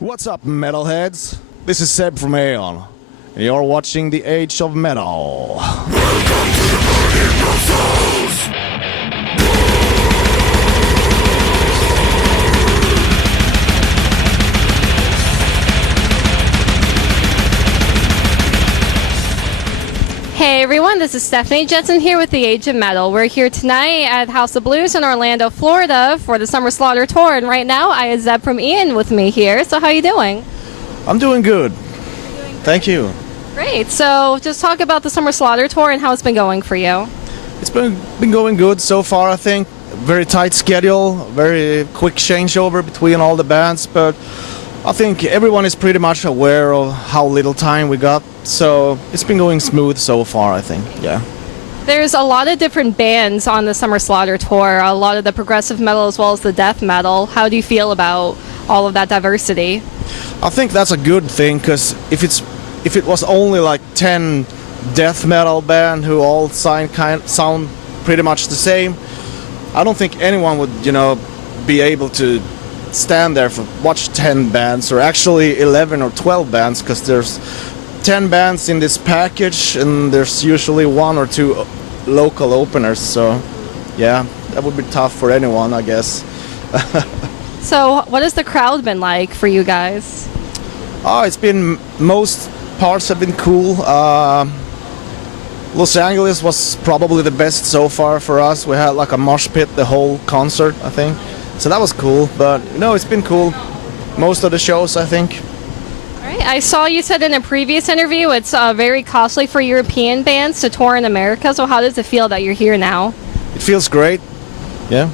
What's up, metalheads? This is Seb from Aeon, and you're watching The Age of Metal. Hey everyone, this is Stephanie Jetson here with The Age of Metal. We're here tonight at House of Blues in Orlando, Florida for the Summer Slaughter Tour, and right now I have Zeb from Aeon with me here. So how you doing? I'm doing good. Thank you. Great. So just talk about the Summer Slaughter Tour and how it's been going for you. It's been going good so far, I think. Very tight schedule, very quick changeover between all the bands, but I think everyone is pretty much aware of how little time we got, so it's been going smooth so far, I think, yeah. There's a lot of different bands on the Summer Slaughter Tour, a lot of the progressive metal as well as the death metal. How do you feel about all of that diversity? I think that's a good thing, because if it was only like 10 death metal band who all sound pretty much the same, I don't think anyone would, be able to stand there for watch 10 bands, or actually 11 or 12 bands, because there's 10 bands in this package and there's usually one or two local openers, so yeah, that would be tough for anyone, I guess. So what has the crowd been like for you guys? It's been, most parts have been cool. Los Angeles was probably the best so far for us. We had like a mosh pit the whole concert, I think. So that was cool, but it's been cool. Most of the shows, I think. All right. I saw you said in a previous interview it's very costly for European bands to tour in America. So how does it feel that you're here now? It feels great. Yeah.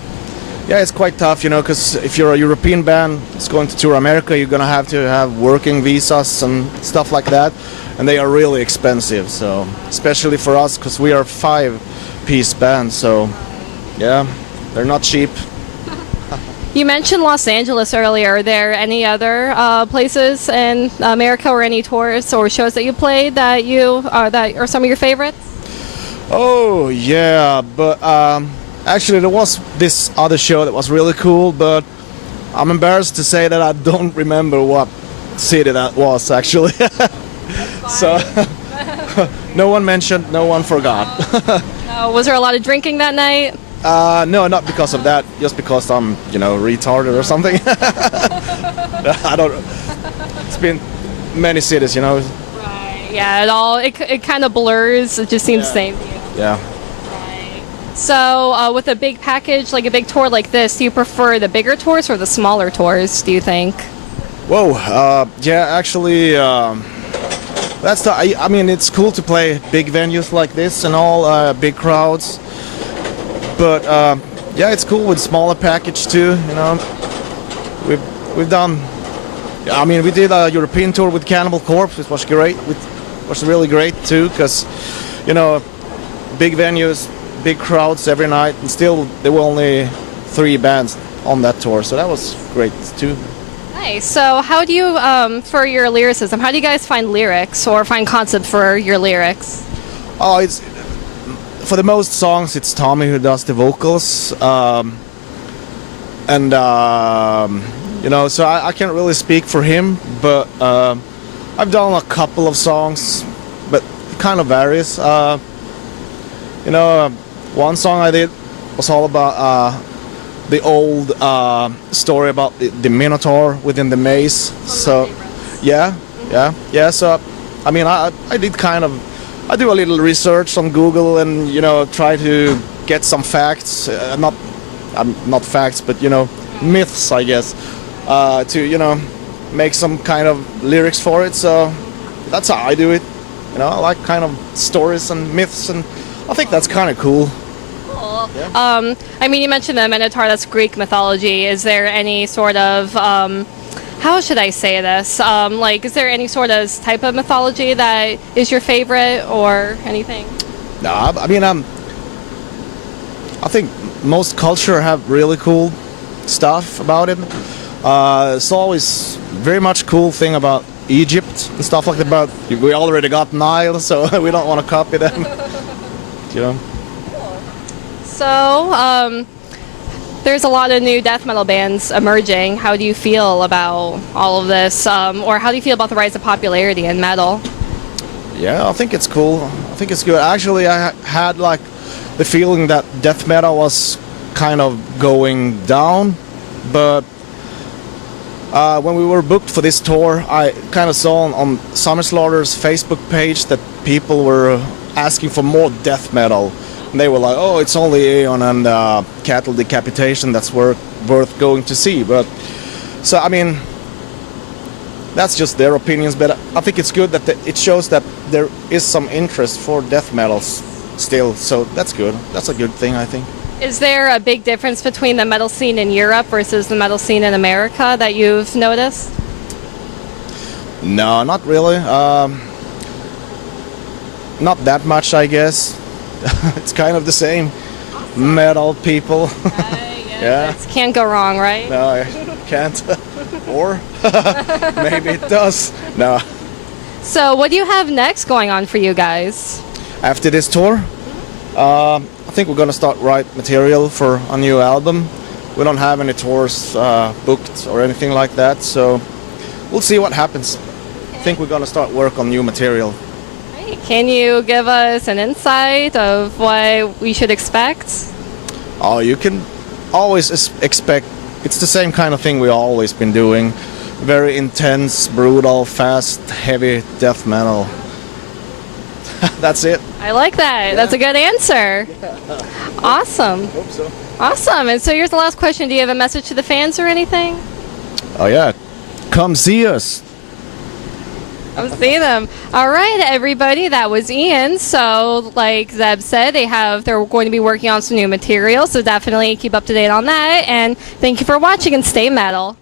Yeah, it's quite tough, because if you're a European band that's going to tour America, you're gonna have to have working visas and stuff like that, and they are really expensive. So especially for us, because we are a 5-piece band, so yeah, they're not cheap. You mentioned Los Angeles earlier. Are there any other places in America or any tours or shows that you played that that are some of your favorites? Oh yeah, but actually there was this other show that was really cool, but I'm embarrassed to say that I don't remember what city that was actually. So no one mentioned, no one forgot. Was there a lot of drinking that night? No, not because of that. Just because I'm, retarded or something. I don't. It's been many cities, Right. Yeah. It kind of blurs. It just seems the same to you. Yeah. Right. So with a big package, like a big tour like this, do you prefer the bigger tours or the smaller tours? Do you think? Whoa. Yeah. Actually, that's the. I mean, it's cool to play big venues like this and all, big crowds. But yeah, it's cool with smaller package too. We've done. I mean, we did a European tour with Cannibal Corpse, which was great. It was really great too, because big venues, big crowds every night, and still there were only 3 bands on that tour, so that was great too. Nice. So how do you, for your lyricism, how do you guys find lyrics or find concept for your lyrics? Oh, it's. For the most songs, it's Tommy who does the vocals, so I can't really speak for him, but I've done a couple of songs, but it kind of varies. One song I did was all about the old story about the Minotaur within the maze. So, yeah. So, I mean, I did kind of. I do a little research on Google and try to get some facts, not facts, but myths, I guess, to make some kind of lyrics for it. So that's how I do it. I like kind of stories and myths, and I think that's kind of cool. Cool. Yeah. I mean, you mentioned the Minotaur. That's Greek mythology. Is there any sort of how should I say this? Is there any sort of type of mythology that is your favorite or anything? No, I mean, I think most culture have really cool stuff about it. It's always very much cool thing about Egypt and stuff like that, but we already got Nile, so we don't want to copy them. So, There's a lot of new death metal bands emerging. How do you feel about all of this? Or how do you feel about the rise of popularity in metal? Yeah, I think it's cool. I think it's good. Actually, I had like the feeling that death metal was kind of going down, but when we were booked for this tour, I kind of saw on Summer Slaughter's Facebook page that people were asking for more death metal. And they were like, "Oh, it's only Aeon and Cattle Decapitation that's worth going to see." But so I mean, that's just their opinions. But I think it's good that it shows that there is some interest for death metals still. So that's good. That's a good thing, I think. Is there a big difference between the metal scene in Europe versus the metal scene in America that you've noticed? No, not really. Not that much, I guess. It's kind of the same. Metal people. Yeah. It can't go wrong, right? No, I can't. Or maybe it does. No. So what do you have next going on for you guys? After this tour, I think we're gonna start write material for a new album. We don't have any tours booked or anything like that, so we'll see what happens. I think we're gonna start work on new material. Great. Can you give us an insight of what we should expect? Oh, you can always expect. It's the same kind of thing we've always been doing. Very intense, brutal, fast, heavy death metal. That's it. I like that. Yeah. That's a good answer. Awesome. Hope so. Awesome. And so here's the last question. Do you have a message to the fans or anything? Oh yeah, come see us. Come see them. All right, everybody. That was Ian. So, like Zeb said, they're going to be working on some new material. So definitely keep up to date on that. And thank you for watching and stay metal.